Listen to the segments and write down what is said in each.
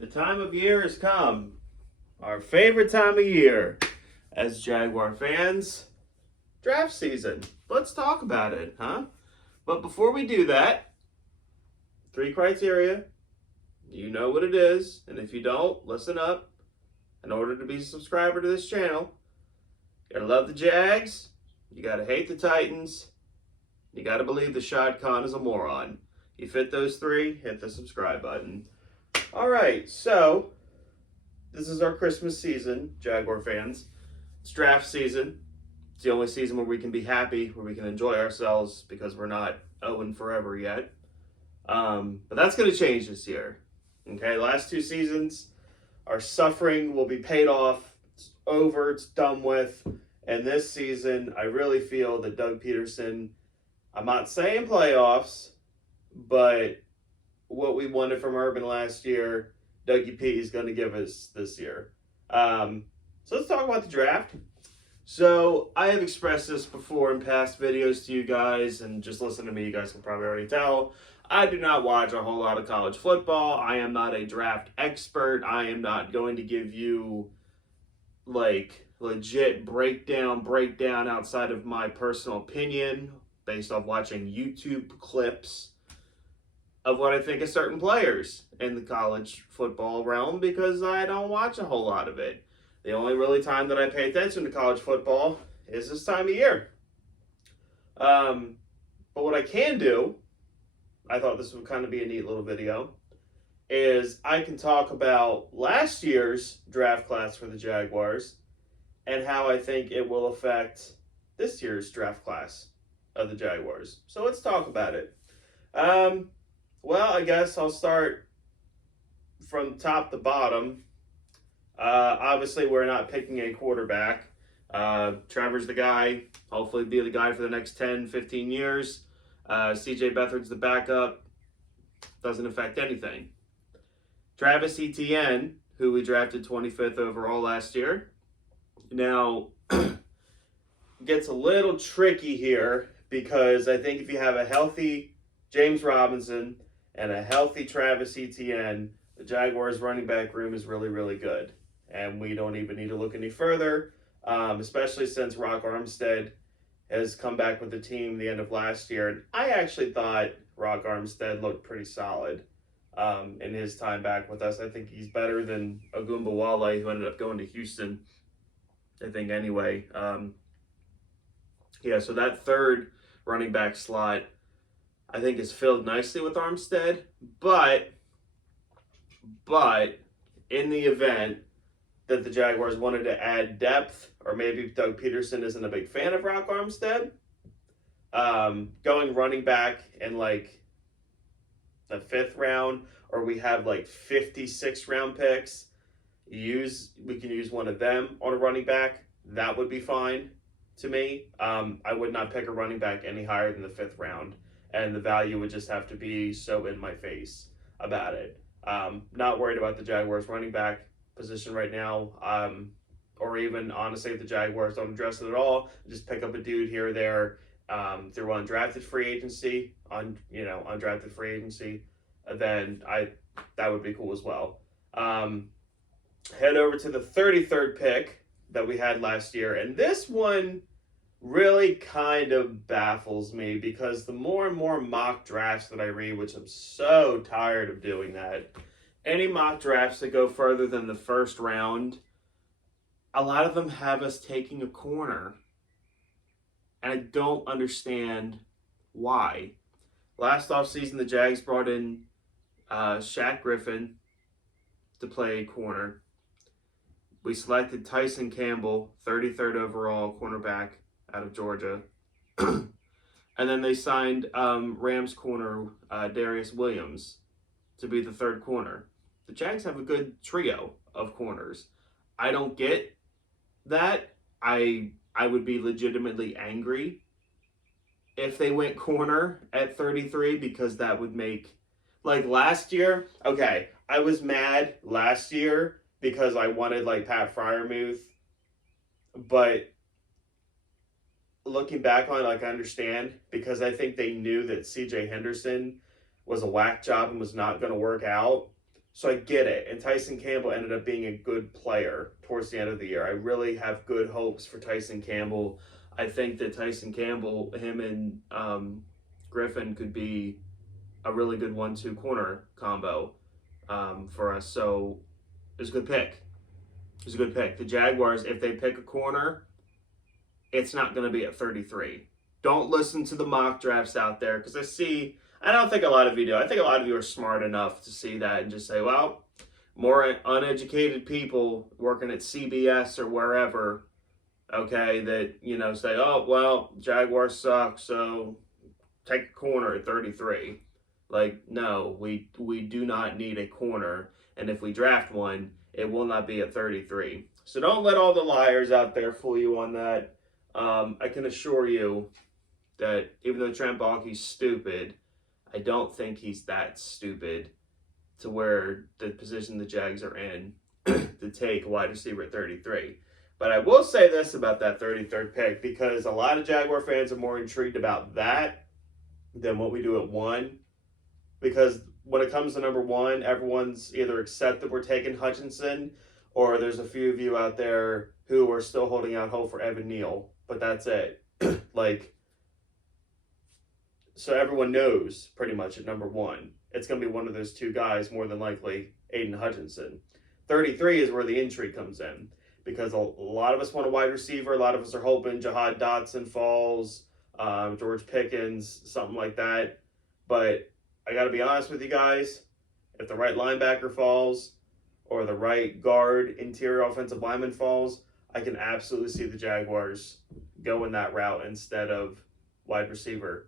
The time of year has come. Our favorite time of year as Jaguar fans, draft season. Let's talk about it, huh? But before we do that, 3 criteria. You know what it is, and if you don't, listen up. In order to be a subscriber to this channel, you gotta love the Jags, you gotta hate the Titans, you gotta believe the Shad Khan is a moron. You fit those 3, hit the subscribe button. Alright, so this is our Christmas season, Jaguar fans. It's draft season. It's the only season where we can be happy, where we can enjoy ourselves because we're not owing forever yet. But that's going to change this year. Okay, last 2 seasons, our suffering will be paid off. It's over, it's done with. And this season, I really feel that Doug Peterson, I'm not saying playoffs, but what we wanted from Urban last year, Dougie P is going to give us this year. So let's talk about the draft. So I have expressed this before in past videos to you guys, and just listen to me, you guys can probably already tell. I do not watch a whole lot of college football. I am not a draft expert. I am not going to give you like legit breakdown outside of my personal opinion based off watching YouTube clips of what I think of certain players in the college football realm, because I don't watch a whole lot of it. The only really time that I pay attention to college football is this time of year. But what I can do, I thought this would kind of be a neat little video, is I can talk about last year's draft class for the Jaguars and how I think it will affect this year's draft class of the Jaguars. So let's talk about it. Well, I guess I'll start from top to bottom. Obviously, we're not picking a quarterback. Trevor's the guy. Hopefully be the guy for the next 10, 15 years. CJ Beathard's the backup. Doesn't affect anything. Travis Etienne, who we drafted 25th overall last year. Now, gets a little tricky here because I think if you have a healthy James Robinson and a healthy Travis Etienne, the Jaguars running back room is really, really good. And we don't even need to look any further, especially since Rock Armstead has come back with the team the end of last year. And I actually thought Rock Armstead looked pretty solid in his time back with us. I think he's better than Ogunbowale, who ended up going to Houston, I think, anyway. Yeah, so that third running back slot, I think, is filled nicely with Armstead, but in the event that the Jaguars wanted to add depth, or maybe Doug Peterson isn't a big fan of Rock Armstead, going running back in like the 5th round, or we have like 56 round picks, we can use one of them on a running back. That would be fine to me. I would not pick a running back any higher than the 5th round. And the value would just have to be so in my face about it. Not worried about the Jaguars running back position right now. Or even, honestly, if the Jaguars don't address it at all, just pick up a dude here or there through undrafted free agency, undrafted free agency, then that would be cool as well. Head over to the 33rd pick that we had last year. And this one really kind of baffles me because the more and more mock drafts that I read, which I'm so tired of doing that, any mock drafts that go further than the 1st round, a lot of them have us taking a corner. And I don't understand why. Last offseason, the Jags brought in Shaq Griffin to play corner. We selected Tyson Campbell, 33rd overall cornerback out of Georgia. And then they signed Rams corner Darius Williams to be the 3rd corner. The Jags have a good trio of corners. I don't get that. I would be legitimately angry if they went corner at 33, because that would make, like last year, okay, I was mad last year because I wanted like Pat Freiermuth, but looking back on it, like, I understand, because I think they knew that CJ Henderson was a whack job and was not going to work out. So I get it. And Tyson Campbell ended up being a good player towards the end of the year. I really have good hopes for Tyson Campbell. I think that Tyson Campbell, him and Griffin could be a really good 1-2 corner combo for us. So it was a good pick. It was a good pick. The Jaguars, if they pick a corner, it's not going to be at 33. Don't listen to the mock drafts out there because I don't think a lot of you do. I think a lot of you are smart enough to see that and just say, well, more uneducated people working at CBS or wherever, okay, that, say, oh, well, Jaguars suck, so take a corner at 33. Like, no, we do not need a corner. And if we draft one, it will not be at 33. So don't let all the liars out there fool you on that. I can assure you that even though Trent Baalke's stupid, I don't think he's that stupid to where the position the Jags are in to take a wide receiver at 33. But I will say this about that 33rd pick, because a lot of Jaguar fans are more intrigued about that than what we do at 1. Because when it comes to number 1, everyone's either accepted we're taking Hutchinson, or there's a few of you out there who are still holding out hope for Evan Neal. But that's it. So everyone knows pretty much at number 1, it's going to be one of those two guys, more than likely Aiden Hutchinson. 33 is where the intrigue comes in, because a lot of us want a wide receiver. A lot of us are hoping Jahan Dotson falls, George Pickens, something like that. But I got to be honest with you guys, if the right linebacker falls or the right guard interior offensive lineman falls, I can absolutely see the Jaguars going that route instead of wide receiver.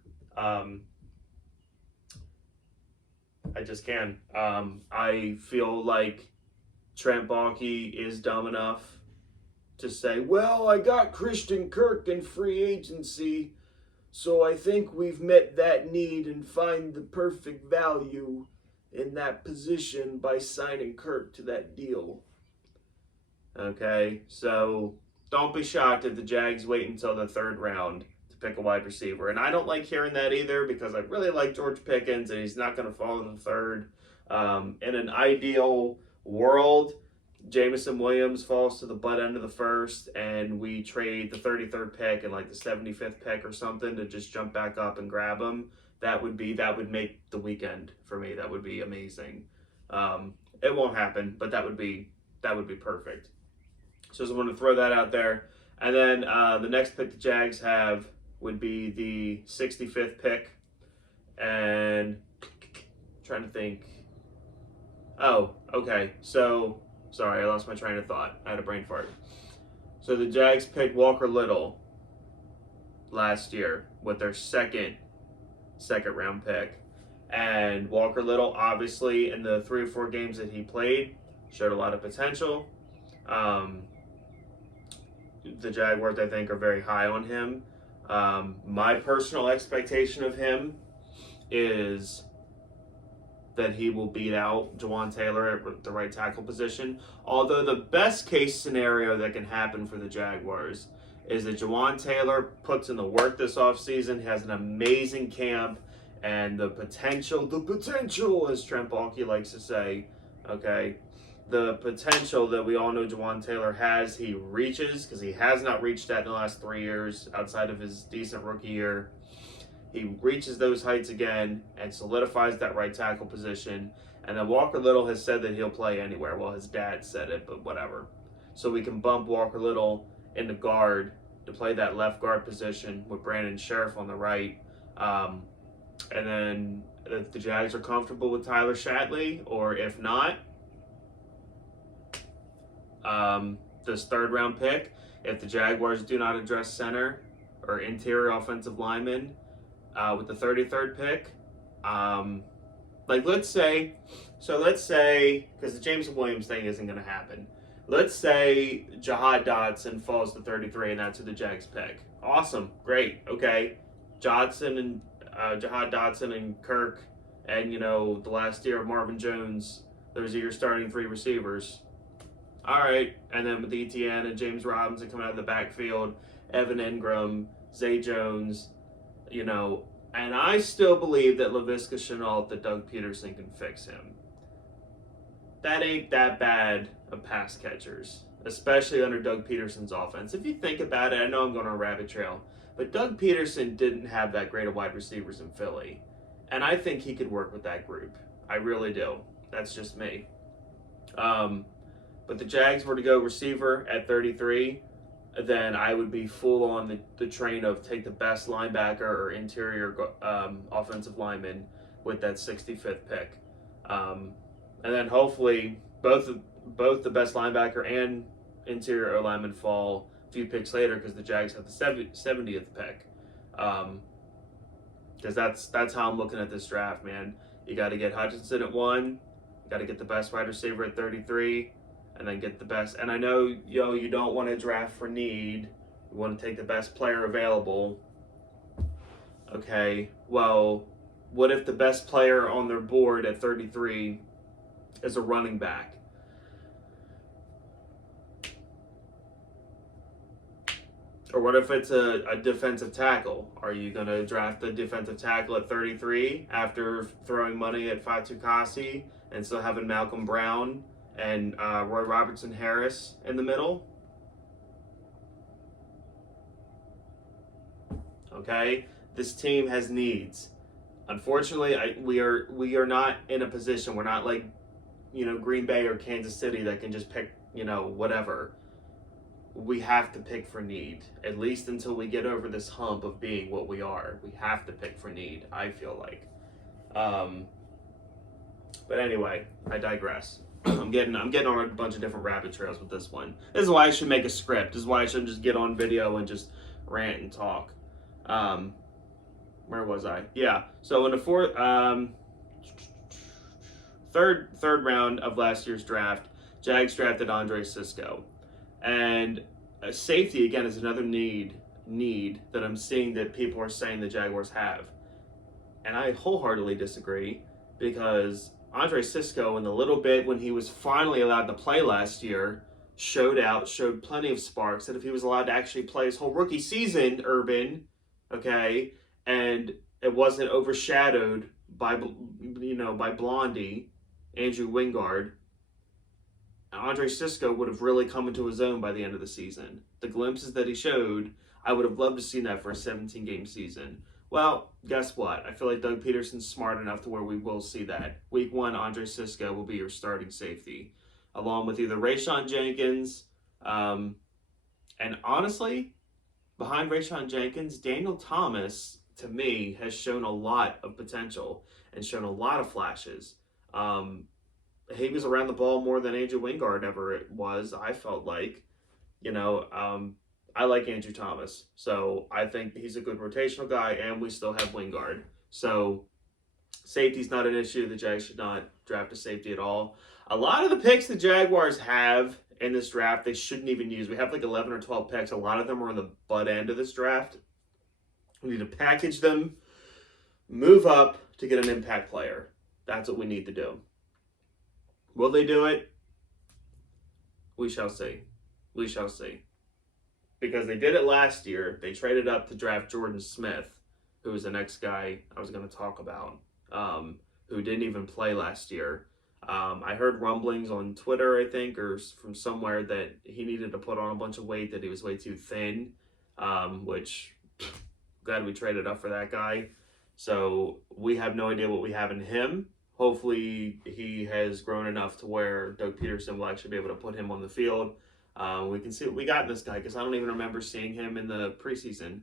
I just can. I feel like Trent Baalke is dumb enough to say, well, I got Christian Kirk in free agency, so I think we've met that need and find the perfect value in that position by signing Kirk to that deal. Okay, so don't be shocked if the Jags wait until the 3rd round to pick a wide receiver. And I don't like hearing that either, because I really like George Pickens and he's not going to fall in the 3rd. In an ideal world, Jameson Williams falls to the butt end of the 1st and we trade the 33rd pick and like the 75th pick or something to just jump back up and grab him. That would make the weekend for me. That would be amazing. It won't happen, but that would be perfect. So I just want to throw that out there. And then the next pick the Jags have would be the 65th pick. And I'm trying to think. Oh, okay. So, sorry, I lost my train of thought. I had a brain fart. So the Jags picked Walker Little last year with their second round pick. And Walker Little, obviously, in the 3 or 4 games that he played, showed a lot of potential. The Jaguars, I think, are very high on him. My personal expectation of him is that he will beat out Jawan Taylor at the right tackle position. Although the best case scenario that can happen for the Jaguars is that Jawan Taylor puts in the work this offseason, has an amazing camp, and the potential, as Trent Baalke likes to say, okay, the potential that we all know Jawan Taylor has, he reaches, because he has not reached that in the last 3 years outside of his decent rookie year. He reaches those heights again and solidifies that right tackle position. And then Walker Little has said that he'll play anywhere. Well, his dad said it, but whatever. So we can bump Walker Little into guard to play that left guard position with Brandon Sheriff on the right. And then if the Jags are comfortable with Tyler Shatley, or if not, this 3rd round pick, if the Jaguars do not address center or interior offensive lineman with the 33rd pick, let's say, because the Jameson Williams thing isn't going to happen. Let's say Jahan Dotson falls to 33 and that's who the Jags pick. Awesome, great, okay. Jahan Dotson and Kirk, and the last year of Marvin Jones, those are your starting 3 receivers. All right, and then with Etienne and James Robinson coming out of the backfield, Evan Ingram, Zay Jones, and I still believe that Laviska Shenault, that Doug Peterson can fix him. that ain't that bad of pass catchers, especially under Doug Peterson's offense. If you think about it, I know I'm going on a rabbit trail, but Doug Peterson didn't have that great of wide receivers in Philly. And I think he could work with that group. I really do. That's just me. But the Jags were to go receiver at 33, then I would be full on the train of take the best linebacker or interior offensive lineman with that 65th pick. And then hopefully both the best linebacker and interior lineman fall a few picks later because the Jags have the 70th pick. Because that's how I'm looking at this draft, man. You got to get Hutchinson at 1. You got to get the best wide receiver at 33, and then get the best. And I know you don't want to draft for need. You want to take the best player available. Okay, well, what if the best player on their board at 33 is a running back? Or what if it's a defensive tackle? Are you going to draft the defensive tackle at 33 after throwing money at Fatukasi and still having Malcolm Brown and Roy Robertson Harris in the middle? Okay, this team has needs. Unfortunately, we are not in a position. We're not like Green Bay or Kansas City that can just pick whatever. We have to pick for need, at least until we get over this hump of being what we are. We have to pick for need, I feel like. But anyway, I digress. I'm getting on a bunch of different rabbit trails with this one. This is why I should make a script. This is why I shouldn't just get on video and just rant and talk. Where was I? Yeah. So in the third round of last year's draft, Jags drafted Andre Cisco. And a safety, again, is another need that I'm seeing that people are saying the Jaguars have. And I wholeheartedly disagree, because Andre Cisco, in the little bit when he was finally allowed to play last year, showed plenty of sparks that if he was allowed to actually play his whole rookie season, Urban, okay, and it wasn't overshadowed by Blondie, Andrew Wingard, Andre Cisco would have really come into his own by the end of the season. The glimpses that he showed, I would have loved to see that for a 17-game season. Well, guess what? I feel like Doug Peterson's smart enough to where we will see that. Week 1, Andre Cisco will be your starting safety, along with either Rayshawn Jenkins, and honestly, behind Rayshawn Jenkins, Daniel Thomas, to me, has shown a lot of potential and shown a lot of flashes. He was around the ball more than Andrew Wingard ever was, I felt like. I like Andrew Thomas. So I think he's a good rotational guy, and we still have Wingard. So safety's not an issue. The Jags should not draft a safety at all. A lot of the picks the Jaguars have in this draft, they shouldn't even use. We have like 11 or 12 picks. A lot of them are on the butt end of this draft. We need to package them, move up to get an impact player. That's what we need to do. Will they do it? We shall see. We shall see. Because they did it last year. They traded up to draft Jordan Smith, who was the next guy I was going to talk about, who didn't even play last year. I heard rumblings on Twitter, I think, or from somewhere that he needed to put on a bunch of weight, that he was way too thin, which, glad we traded up for that guy. So we have no idea what we have in him. Hopefully he has grown enough to where Doug Peterson will actually be able to put him on the field. We can see what we got in this guy, because I don't even remember seeing him in the preseason.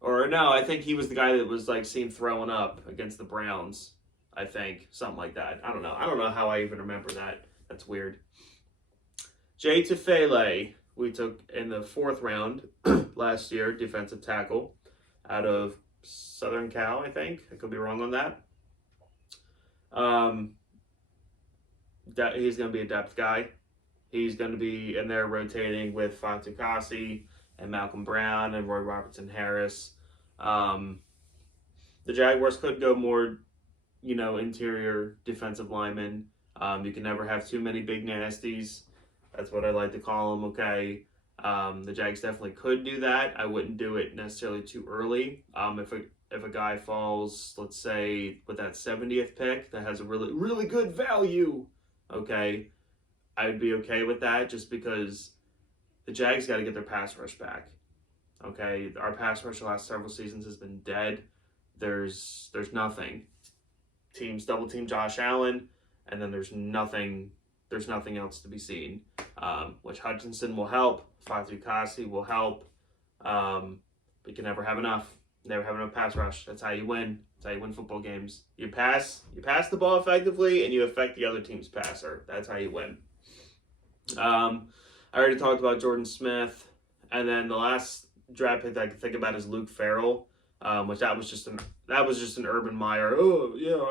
Or no, I think he was the guy that was like seen throwing up against the Browns. I think something like that. I don't know how I even remember that. That's weird. Jay Tufele, we took in the 4th round last year, defensive tackle out of Southern Cal, I think. I could be wrong on that. He's going to be a depth guy. He's going to be in there rotating with Fatukasi and Malcolm Brown and Roy Robertson Harris. The Jaguars could go more, interior defensive linemen. You can never have too many big nasties. That's what I like to call them, okay? The Jags definitely could do that. I wouldn't do it necessarily too early. If a guy falls, let's say, with that 70th pick that has a really, really good value, okay, I'd be okay with that just because the Jags got to get their pass rush back. Okay, our pass rush the last several seasons has been dead. There's nothing. Teams double team Josh Allen, and then there's nothing. There's nothing else to be seen. Which Hutchinson will help. Fatu Kasi will help. We can never have enough. Never have enough pass rush. That's how you win. That's how you win football games. You pass the ball effectively, and you affect the other team's passer. That's how you win. I already talked about Jordan Smith, and then the last draft pick that I can think about is Luke Farrell, which that was just an Urban Meyer. Oh yeah,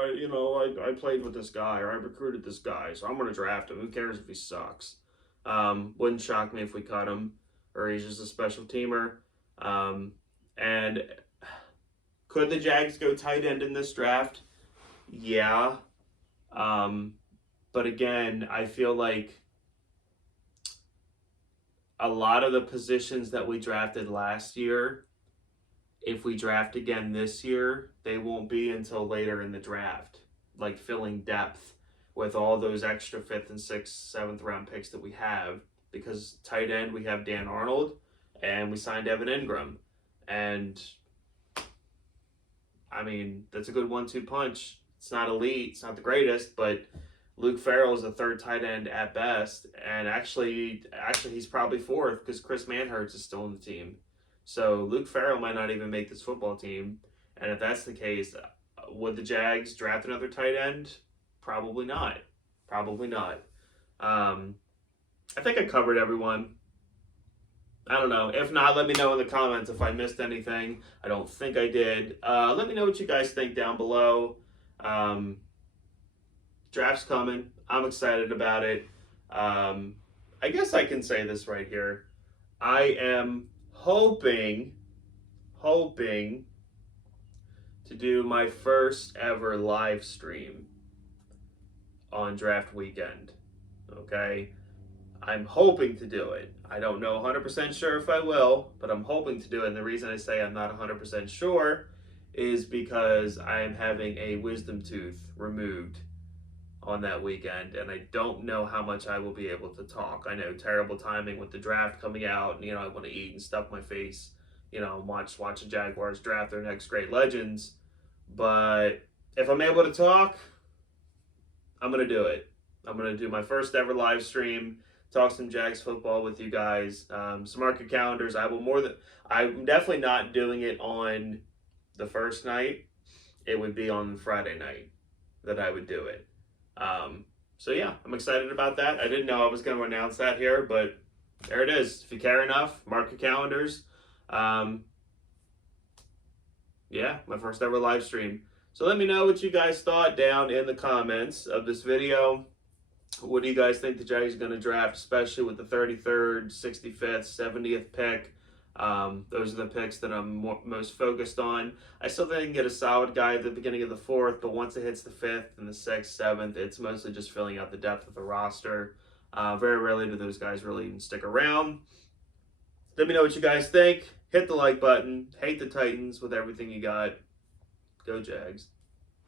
I played with this guy or I recruited this guy, so I'm gonna draft him. Who cares if he sucks? Wouldn't shock me if we cut him or he's just a special teamer. And could the Jags go tight end in this draft? Yeah. But again, I feel like a lot of the positions that we drafted last year, if we draft again this year, they won't be until later in the draft, like filling depth with all those extra 5th and 6th, 7th round picks that we have. Because tight end, we have Dan Arnold, and we signed Evan Ingram. And, I mean, that's a good 1-2 punch. It's not elite, it's not the greatest, but Luke Farrell is a 3rd tight end at best, and actually he's probably 4th because Chris Manhertz is still on the team. So Luke Farrell might not even make this football team, and if that's the case, would the Jags draft another tight end? Probably not. Probably not. I think I covered everyone. I don't know. If not, let me know in the comments if I missed anything. I don't think I did. Let me know what you guys think down below. Draft's coming. I'm excited about it. I guess I can say this right here. I am hoping to do my first ever live stream on draft weekend. Okay? I'm hoping to do it. I don't know 100% sure if I will, but I'm hoping to do it. And the reason I say I'm not 100% sure is because I am having a wisdom tooth removed on that weekend, and I don't know how much I will be able to talk. I know, terrible timing with the draft coming out, and I want to eat and stuff my face, watch the Jaguars draft their next great legends. But if I'm able to talk, I'm gonna do it. I'm gonna do my first ever live stream, talk some Jags football with you guys. So mark your calendars. I'm definitely not doing it on the first night. It would be on Friday night that I would do it. So yeah, I'm excited about that. I didn't know I was going to announce that here, but there it is. If you care enough, mark your calendars. Yeah, my first ever live stream. So let me know what you guys thought down in the comments of this video. What do you guys think the Jags are going to draft, especially with the 33rd, 65th, 70th pick? Those are the picks that I'm most focused on. I still think I can get a solid guy at the beginning of the 4th, but once it hits the 5th and the 6th, 7th, it's mostly just filling out the depth of the roster. Very rarely do those guys really even stick around. Let me know what you guys think. Hit the like button. Hate the Titans with everything you got. Go Jags.